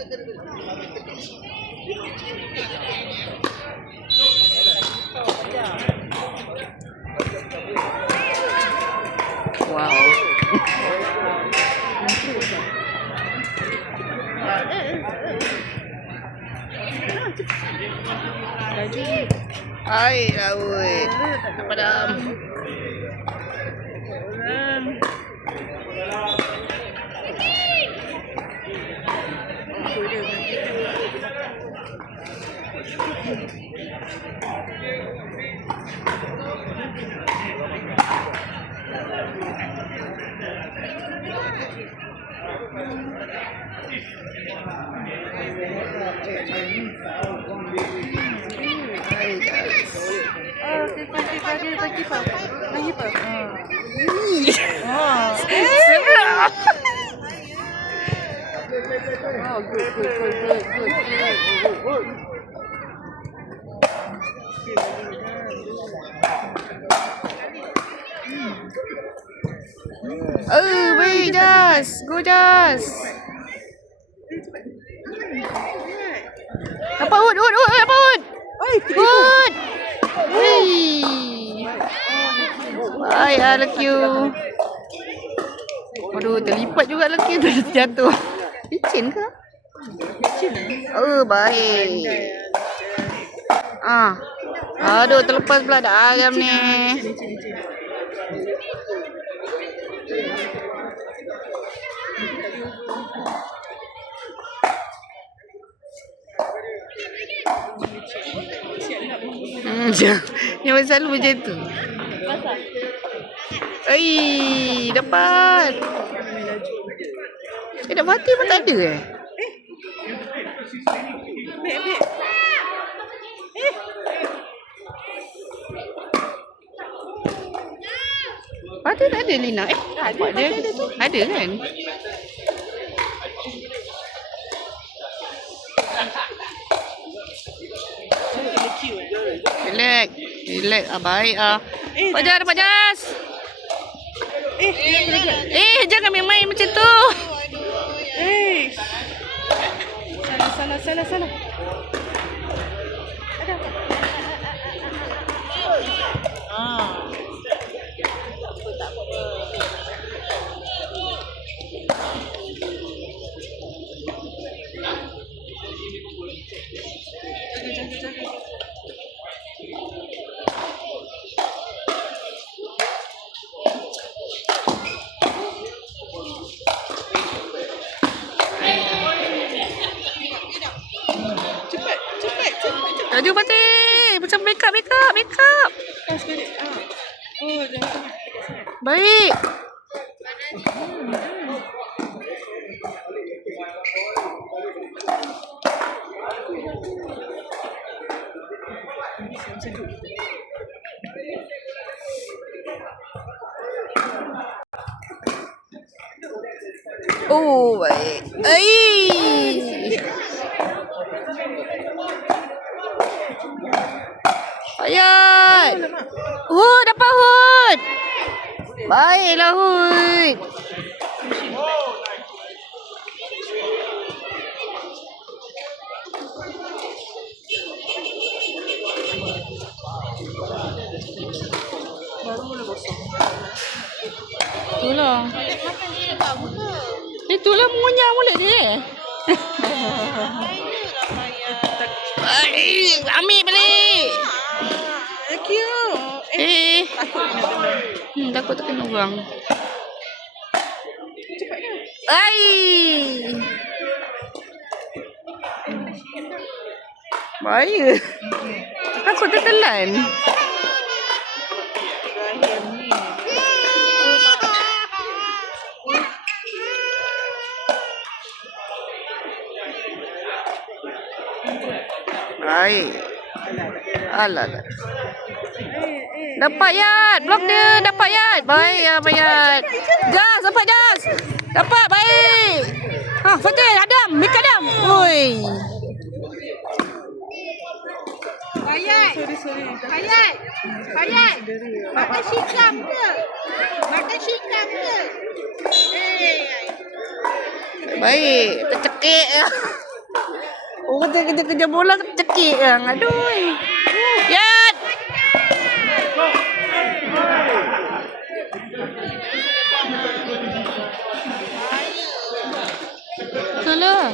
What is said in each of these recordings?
Wow. Ay, laut. Tak padam. Lagi apa? Sedap. Oh, good. Oh, wait, Jas. Go, Jas. Apa, Ud? Apa, Ud? Ud. Wih. Hai, lelaki you. Aduh, terlipat juga lelaki tu jatuh. Licin ke? Oh, baik. Aduh, terlepas pula dah ayam ni. Dia selalu macam tu. Dapat. Dak mati pun tak ada Mati tak ada Lina. Ada kan? Relax. Baik Pak Jas. Jangan main-main macam tu. Salah. Laju Fatih. Macam make up. Oh, jangan. Baik. Oh, baik. Ayat. Dapat Hud. Baiklah Hud. Baru mula gosong. Itulah. Itulah mengunyah mulut dia. Ambil balik. Cute. Takut terkena orang. Bahaya. Takut tertelan. Baik. Alah. Dapat Yat. Blok dia. Dapat Yat. Baik Yat. Jas. Dapat Jas. Dapat. Baik. Fatih. Adam. Mika Adam. Oi. Ayat. Makan sikam ke? Baik. Tercekik. kata kerja bola cekik yang. Aduh. Yat. Salah.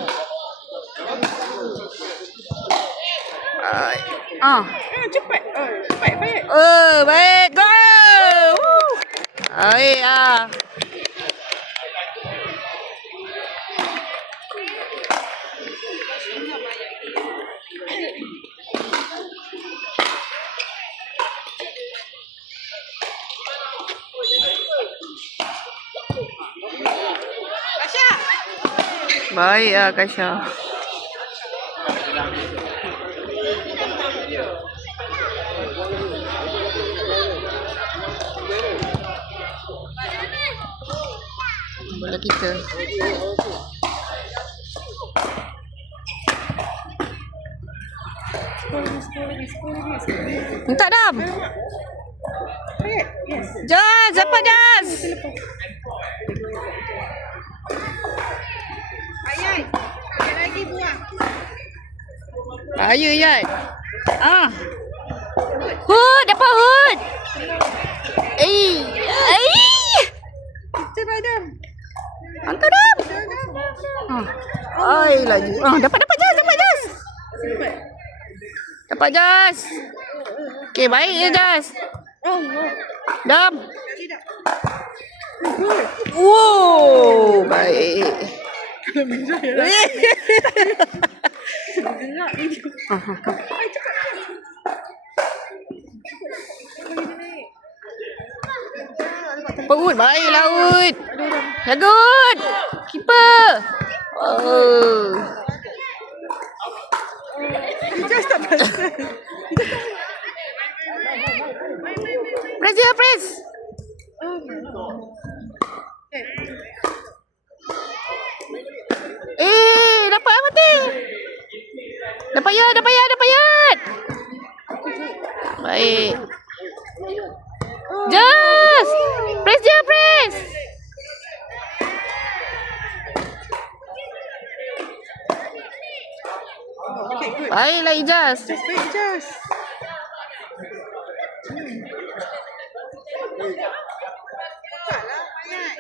Cepat. Cepat, baik. Baik. Go. Ya. Tasha. Baik ya, Kasha. Bola kita. Minta dam. Yes. Jas, apa Jas? Ayat. Sekali lagi buang. Ayo Yat. Hud, dapat Hud. Cepat, Adam. Hantar dam. Laju. Dapat Jas, dapat Jas. Dapat Jas. Okey, baik ya Jas. Dam. Wow, baik. Perut baik laut. Jagut. Keeper. Just tak pasal. Press dia, press. Dapat mati. Dapat Yat. Baik. Just. Press dia, press. Okay, good. Baiklah Ijaz. Just wait, just. Cepatlah, Ayat.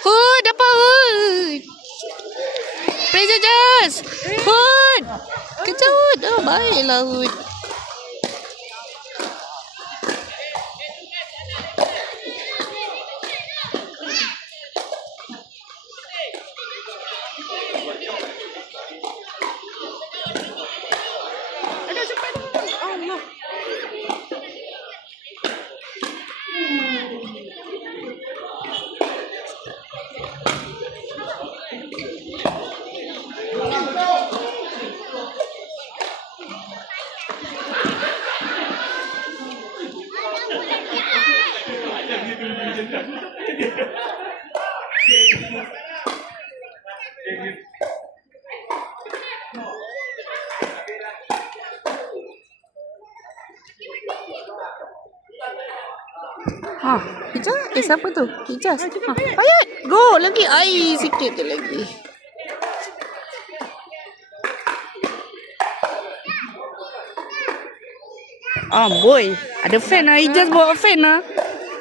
Hud, dapat Hud. Press Ijaz. Hud. Kejar Hud. Baiklah Hud. Ada cepat. Allah. Ijaz. Siapa tu? Ijaz. Payat. Go lagi. Sikit je lagi. Boy. Ada fan lah. Ijaz bawa fan lah.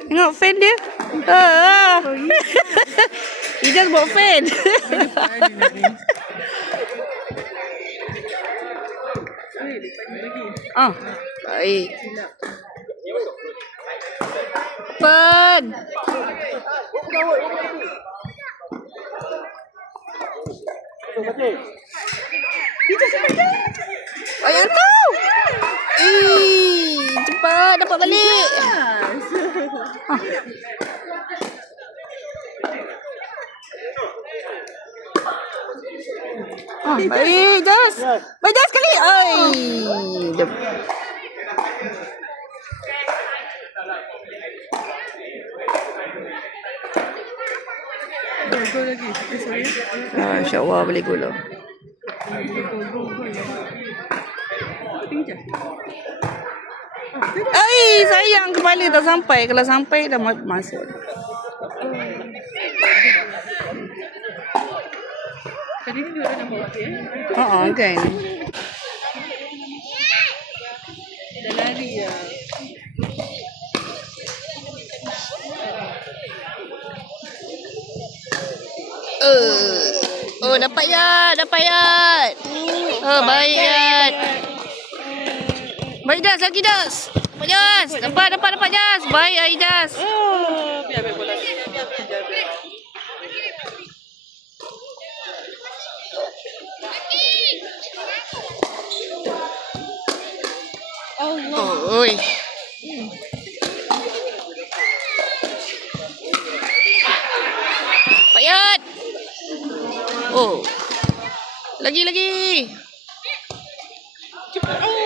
Tengok fan dia. Ijaz bawa fan. Baik. Pen. Bayar kau. Cepat dapat balik. Baik, Jas. Baik, Jas sekali. Go lagi. Sorry. InsyaAllah boleh gol lah. Pinjam. Ai, sayang kepala tak sampai. Kalau sampai dah masuk. Tadi ni dia orang nak bawa dia. Kan. Dah lari ya. Oh, dapat Yat. Oh, baik Yat. Baik Jas, lagi Jas. Dapat Jas. Baik Aidas. Oh, biar bola. Biar. Allah. Oi. Pak Yat. Oh. Lagi. Cepat. Oh.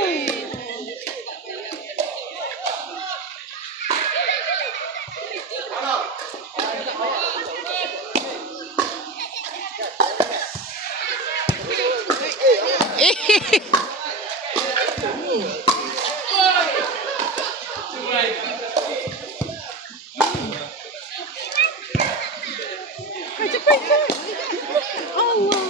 Cepat. Allah.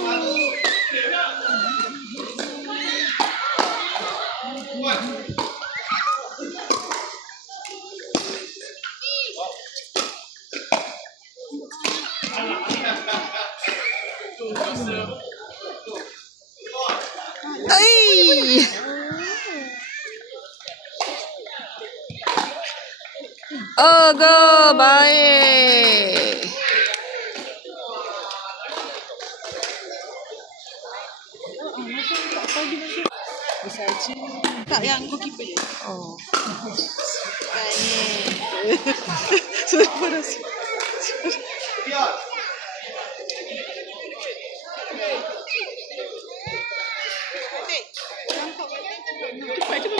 Ai. Oh, go. Baik. Bisa je. Tak yang goalkeeper je. Oh. Sudah paras.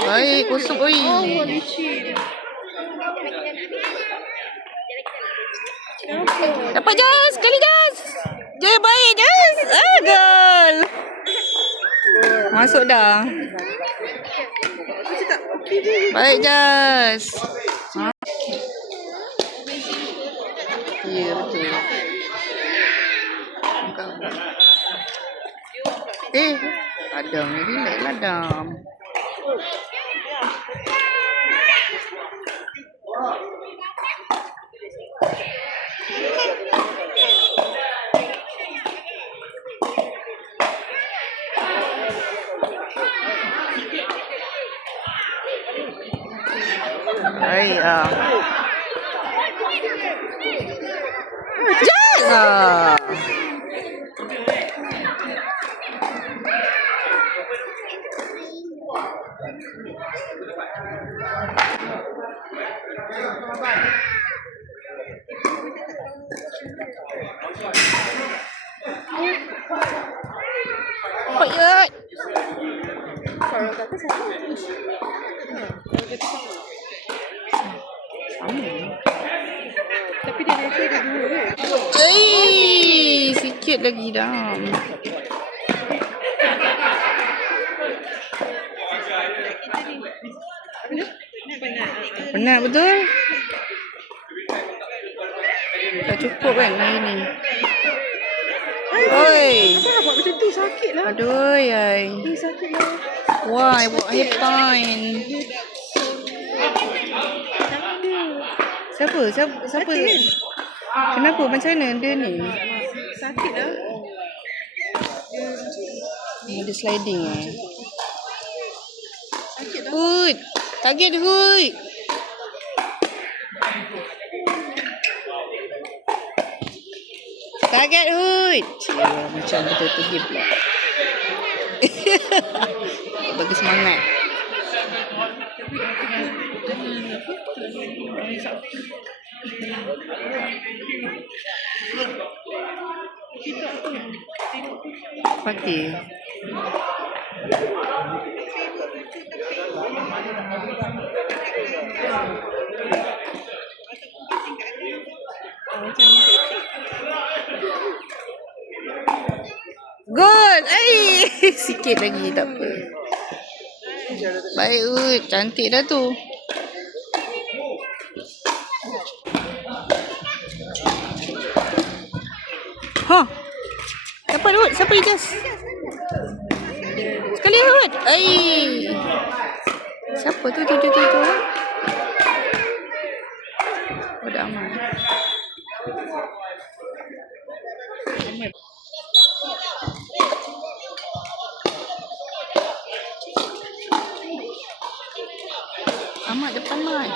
Baik, kosong. Oi. Oh, licin. Dapat Jas. Sekali Jas. Baik Jas. Gol. Masuk dah. Baik Jas. Ya, betul. Adam ni relax lah Adam. Baik Yes! Oh, ya. Kalau kata sama. Tapi dia nanti ada dua kan? Sikit lagi dah. Penat betul. Tak cukup kan hari ni. Oi. Apa buat macam tu sakit lah. Aduh, ai. Sakit lah. Why buat hepain? Siapa? Kenapa macam mana dia ni? Sakit lah. Ada sliding Sakit lah. Hud. Target Hud. Target Hud. Macam betul-betul game pula. Bagi semangat. Fatih. Gol. Sikit lagi tak apa. Baik Ud, cantik dah tu. Ha. Siapa Ud? Siapa Ijaz? Sekali Ud. Siapa tu? Udah aman. Amat depan Mat.